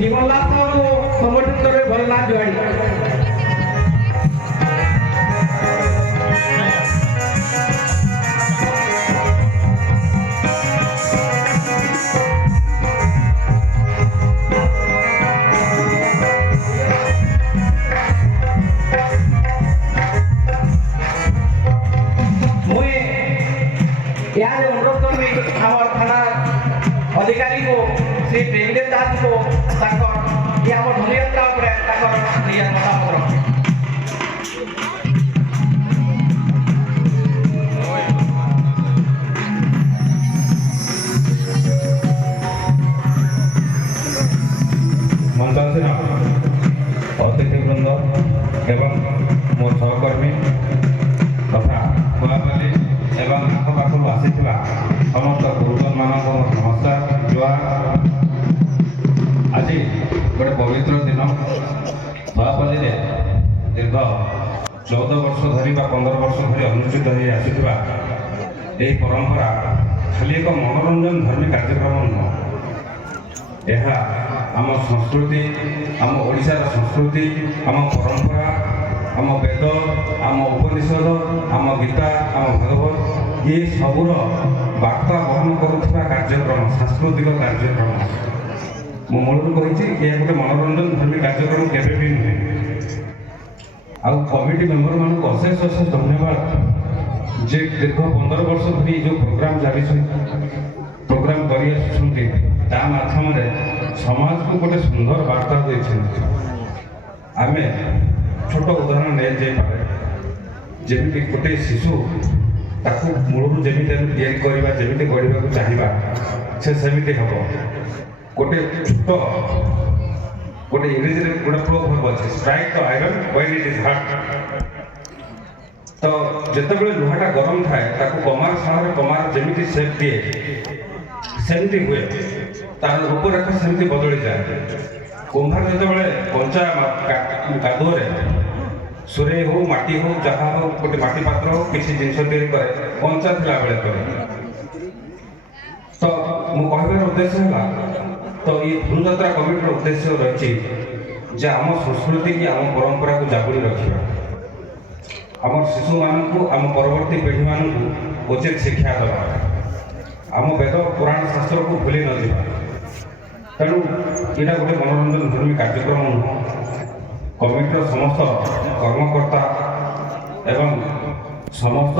जीवनलाल साहब संगठन करे भोलेनाथ जुआड़ी अधिकारी को श्री प्रेमदेव दास को ये हम धन्यवाद मतामत मंचासीन अतिथिवृंद एवं मो सहकर्मी तथा कुआपाली एवं आखपाखु आसी समस्त गुरुजन मान नमस्कार जुआर। आज गोटे पवित्र दिन कुआपाली दीर्घ 14 वर्ष धरी 15 वर्ष धरी अनुष्ठित हो आसुवा यह परंपरा खाली एक मनोरंजन धर्मी कार्यक्रम नुह। यह आम संस्कृति आम ओडिशार संस्कृति आम परंपरा आम वेद आम उपनिषद आम गीता आम भागवत ये सबूर वार्ता बहन करुवा कार्यक्रम सांस्कृतिक कार्यक्रम मु मूलू कही यह गोटे मनोरंजन धर्मी कार्यक्रम केवे भी नुहे। आ कमिटी मेंबर मानक अशेष अशेष धन्यवाद जे दीर्घ 15 वर्ष धरी जो प्रोग्राम जारी प्रोग्राम कर माध्यम समाज को गोटे सुंदर वार्ता देते आम छोट उदाहरण नहीं जमी गोटे शिशु ताकू मूलू जमी या गढ़ा चाहिए से सेमती हम गोटे छोट गोटे इंग्रेजी गोटे प्रोवर्ब अच्छे strike the iron when it is hot. तो जितेबाला लुहाटा गरम थाए कमार सामने कमार जमी सेप दिए सेमती हुए तार रूपरेखा सेमती बदली जाए। कुंभार जितेबाला कंचा कादुअरे सुरे हो माटी हो जहाँ हो गोटे माटी पात्र हो किसी जिनस करे कंचा थिला बेले करे। तो मो कहबार उद्देश्य है तो ये धनुଯାत्रा कमिटीर उद्देश्य रही आम संस्कृति की आम परंपरा को जागुड़ी रखा आम शिशु मानू आम परवर्ती पीढ़ी मानू उचित शिक्षा देवा आम वेद पुराण शास्त्र को भूली न जा तेणु यहाँ गोटे मनोरंजन धर्मी कार्यक्रम नुह। कमिटीर समस्त कर्मकर्ता एवं समस्त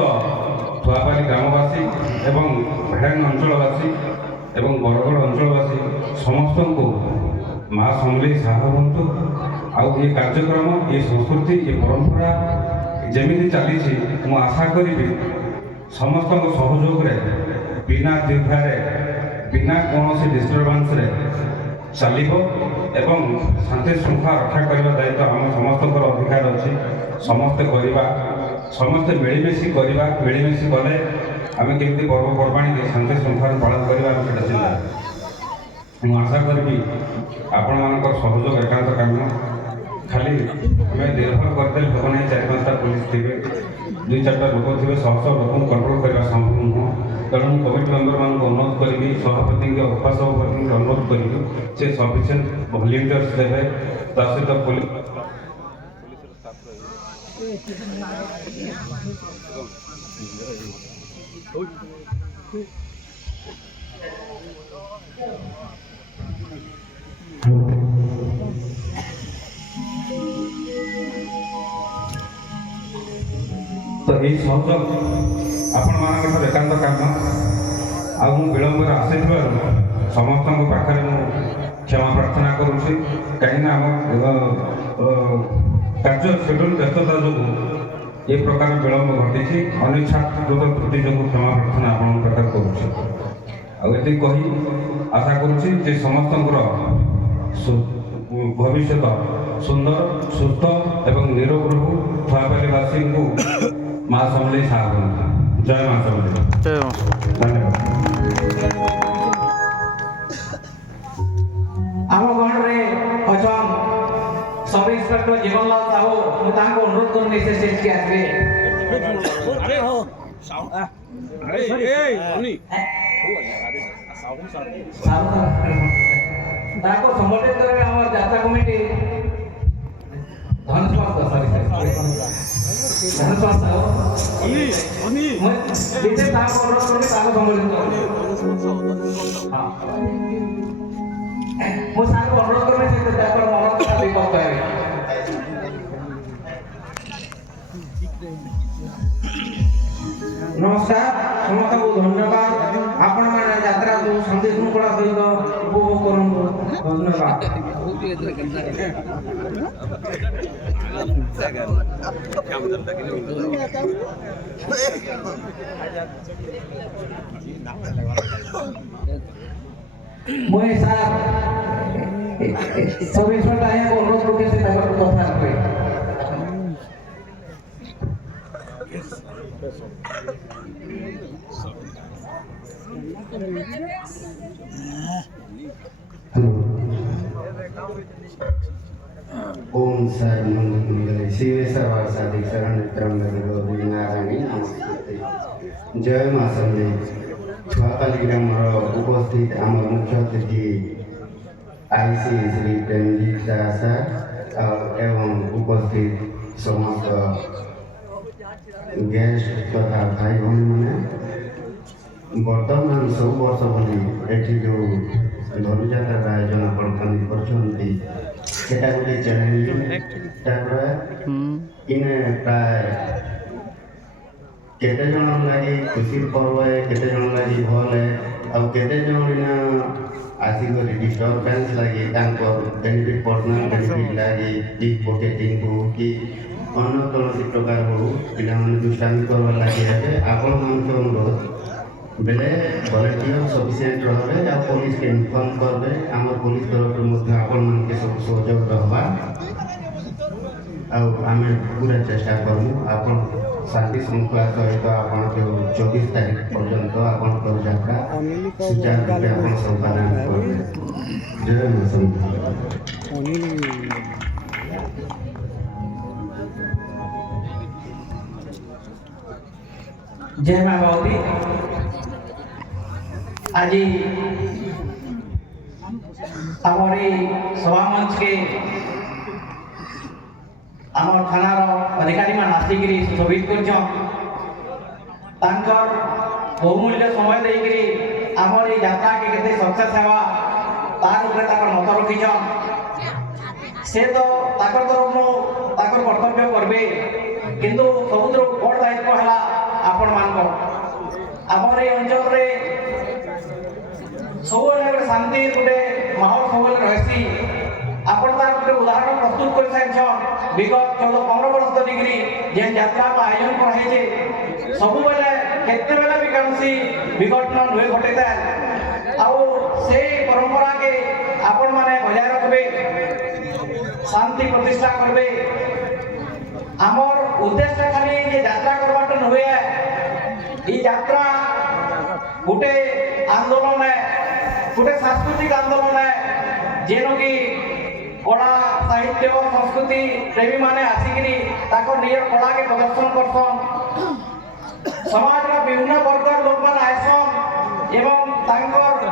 कुआपाली ग्रामवासी एवं भेड़ान अंचलवासी एवं बरगढ़ अंचलवासी समस्त को माँ समलेई साहा हूँ आउ ये कार्यक्रम ये संस्कृति ये परंपरा जमी चली आशा करी समस्त सहयोग बिना द्विधारे बिना कौन डिस्टर्बांस चलो एवं शांति श्रृंखला रक्षा करने दायित्व आम समस्त अधिकार अच्छी समस्ते करवा समस्ते मिलमिशी करवा मिलमिशी गले आम केमी पर्वपर्वाणी के शांति श्रृंखला पालन करवा चिंता मुझे आशा करी आपण मान सहयोग एकांत काम खाली आम निर्भर करदे हम नहीं 4-5टा पुलिस थे 2-4टा लोक थे 100 लोक कंट्रोल करने संभव नुह। तेणु कमिटी मेंबर मान अनुरोध करी सभापति के उपसभापति अनुरोध करी से सफिशिएंट वॉलंटियर्स देवे ता सहित पुलिस तो यही सहयोग आपण मान एकांत काम आ विलंबर आसी समस्त पाखे क्षमा प्रार्थना करुँच कहीं कार्य शेड्यूल व्यस्तता जो ये प्रकार विलंब घटी अनिच्छाकृत त्रुटि जो क्षमा प्रार्थना आप प्रकार करुँच कही आशा करुँच समस्त भविष्य सुंदर सुस्थ एवं निरोग रहू कुआपालीवासी को माँ समलेई साहा हूँ। जय माँ समलेई। धन्यवाद। आम गहन अचन सब इंस्पेक्टर जीवनलाल साहू मुझे अनुरोध करने से स्टेज के आसवे ତାକୁ ସମ୍ବୋଧିତ କରିବେ ଆମର ଯାତ୍ରା କମିଟି ଧନସ୍ୱାସ୍ଥ ଯେତେ ତାକୁ ଅନୁରୋଧ କରିବି ତାକୁ ସମ୍ବୋଧିତ କରିବି ମୁଁ ତାକୁ ଅନୁରୋଧ କରିବି ସେ ତାଙ୍କର ମନ କଥା ବିପକ୍ଷ ହେବେ। नमस्कार समस्त को धन्यवाद आपण माने यात्रा को शांति शृंखला सहित उपभोग करंतु धन्यवाद। मुझे साहब सभी छोटा है को अनुरोध करके से ताकर कथा रखे ओम सर्वमंगल शिवे सर्वासाधिक शरण त्र्यंबके गौरी नारायणी नमस्ते। जय मां संदेश छुआपाली ग्रामर उपस्थित आम मुख्य अतिथि आईसी श्री प्रेमजीत दास एवं उपस्थित समस्त गेस्ट तथा भाई भाई मैंने बर्तमान सब वर्ष भली एठी जो धनुजात्रार आयोजन आपण करछन्ती सेटा गोटे चैलेंजिंग तापर इने प्राय केते जन लागि खुशी पर्व है केते जन लागि भल है और केते जन इना आसिक डिस्टर्बेंस लागि तांको बेनिफिट पर्सनल बेनिफिट लागि पिक पॉकेटिंग को कि अन्य कौन प्रकार हो पिला माने दुष्टामी करवा लागि है आपण मन के अनुरोध बेले वॉलंटियर सफिशिएंट रहबे या पुलिस के इन्फॉर्म करबे हमर पुलिस तरफ मध्य आपण मन के सब सहयोग रहबा और आमे पूरा चेष्टा करमु आपण शांति श्रृंखला सहित आपण के 24 तारीख पर्यंत आपण को यात्रा सुचारू रूपे आपण संपादन करबे। जय मां जय मां भगवती आज हमारे सभा मंच के आम थानार अधिकारी मान आसिक सुशोभित कर बहुमूल्य समय देकरी आमर यात्रा के केते सक्सेस हेबा तार ऊपर ताकर मत रखिछन से तो ताकर तरफ ताकर कर्तव्य करबे किंतु सबुत्र बड़ दायित्व हला आपण मानक आमर ए अंचल रे सबले शांति गोटे माहौल सबले रहसी आपण तार गोटे उदाहरण प्रस्तुत कर सारिछन विगत 14-15 वर्ष डिग्री जे यात्रा का आयोजन कराई जे सब बेले केते बेले भी कौनसी विघटना नुए घटे आउ से परंपरा के आपण माने बजाय रखबे शांति प्रतिष्ठा करबे आमर उद्देश्य खाली ये यात्रा करबाट नुए ई यात्रा गोटे आंदोलन है गोटे सांस्कृतिक आंदोलन है जेनो की कला साहित्य और संस्कृति प्रेमी माने आसिकरी ताको नियर कला के प्रदर्शन करसन समाज रा विभिन्न वर्गर लोक मान आइसन एवं तांकर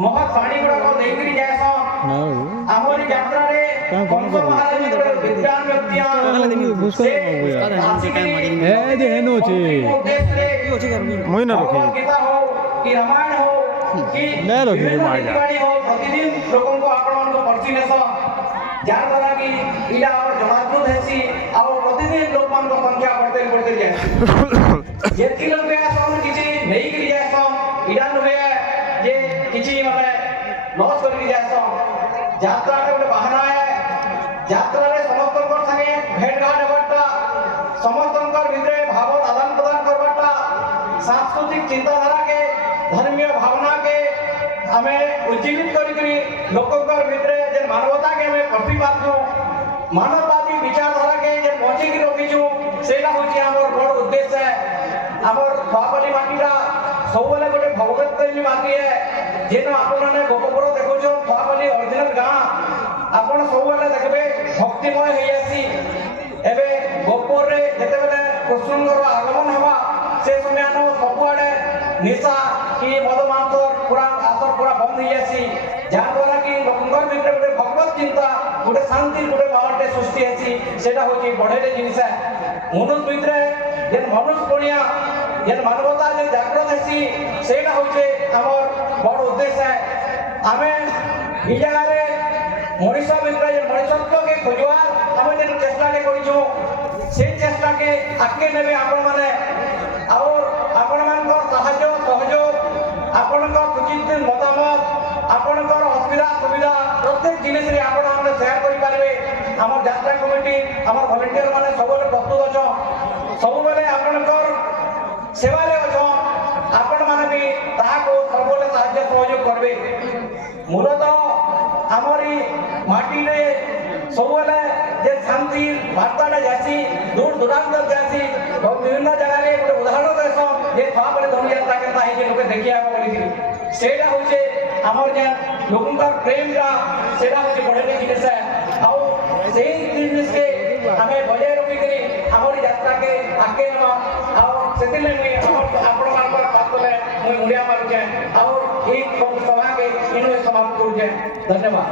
महत वाणी गुड़ा को देकरी जायसन आमरी यात्रा रे कंस महाराज रे विद्वान व्यक्तियां से ए जे हेनो छे মই না रखी गीता हो कि रामायण हो कि ले रखी माया हो प्रतिदिन लोगों को आपण को परचिनेस जार द्वारा कि इला और जनाद्रुत हेसी और प्रतिदिन लोक मान को संख्या बढ़ते जाए जेति लोग आसन किछि नहीं करी जायसन इला नुहे जे किछि माने लॉस करी जायसन यात्रा के बहाना है यात्रा रे समस्त को संगे भेट घाट हेबाटा समस्त भितरे भाव आदान प्रदान करबाटा सांस्कृतिक चिंताधारा के धर्मीय भावना के हमें उज्जीवित करी लोकंकर भितरे जे मानवता के हमें प्रतिपादनु मानववादी विचारधारा के जे पहुंचे की रखीछु सेला होची हमर बड़ उद्देश्य है हमर बापली माटीटा सबले गोटे भगवत प्रेमी माटी है जेनो आपन ने गोपपुर देखुछो बापली ओरिजिनल गां आपन सबले देखबे भक्तिमय हे आसी एबे गोपुर रे जते बेले कृष्णकर आगमन हवा से समय न सबुआडे निशा की मद मांस पूरा आसर पूरा बंद हो जासी जहाँ द्वारा कि অশান্তির গোটে পাওয়ারটে সৃষ্টি হয়েছি সেটা হচ্ছে বড়ের জিনিস মনুষ্য ভিতরে যে মনুষ্য পড়িয়া যে মানবতা যে জাগ্রত হয়েছি সেইটা হচ্ছে আমার বড় উদ্দেশ্য আমি এই জায়গায় মଣିষ ভিতরে যে মনুষ্যত্বকে খোঁজবার আমি যে চেষ্টাকে করছু সেই চেষ্টাকে আগে নেবে আপন মানে আর ଆପଣଙ୍କର ସାହାଯ୍ୟ ସହଯୋଗ ଆପଣଙ୍କ ଉଚିତ ମତାମତ ଆପଣଙ୍କର ଅସୁବିଧା ସୁବିଧା ପ୍ରତ୍ୟେକ ଜିନିଷରେ ଆପଣମାନେ ସେୟାର କରିପାରିବେ ଆମର ଯାତ୍ରା କମିଟି ଆମର ଭଲେଣ୍ଟିୟର ମାନେ ସବୁବେଳେ ପ୍ରସ୍ତୁତ ଅଛ ସବୁବେଳେ ଆପଣଙ୍କର ସେବାରେ ଅଛ ଆପଣମାନେ ବି ତାହାକୁ ସବୁବେଳେ ସାହାଯ୍ୟ ସହଯୋଗ କରିବେ ମୂଳତଃ ଆମରି ମାଟିରେ ସବୁବେଳେ যে শান্তি বার্তাটা যাচ্ছি দূর দূরান্ত যাচ্ছি বিভিন্ন জায়গায় গোটে উদাহরণ দেশ যে তাপরে ধনুযাত্রা কেতা হয়েছে লোকে দেখিয়া বলিকি সেটা হচ্ছে আমার যে লোকঙ্কর প্রেমটা সেটা হচ্ছে বড় জিনিস আউ সেই জিনিসকে আমি বজায় রখিকি আমার যাত্রাকে আগে নেওয়া আউ সেদিনে মুই আপনার পাত্রে মুই মুড়িয়া মারুছে আউ এই সভাকে ইনু সমাপ্ত করছে ধন্যবাদ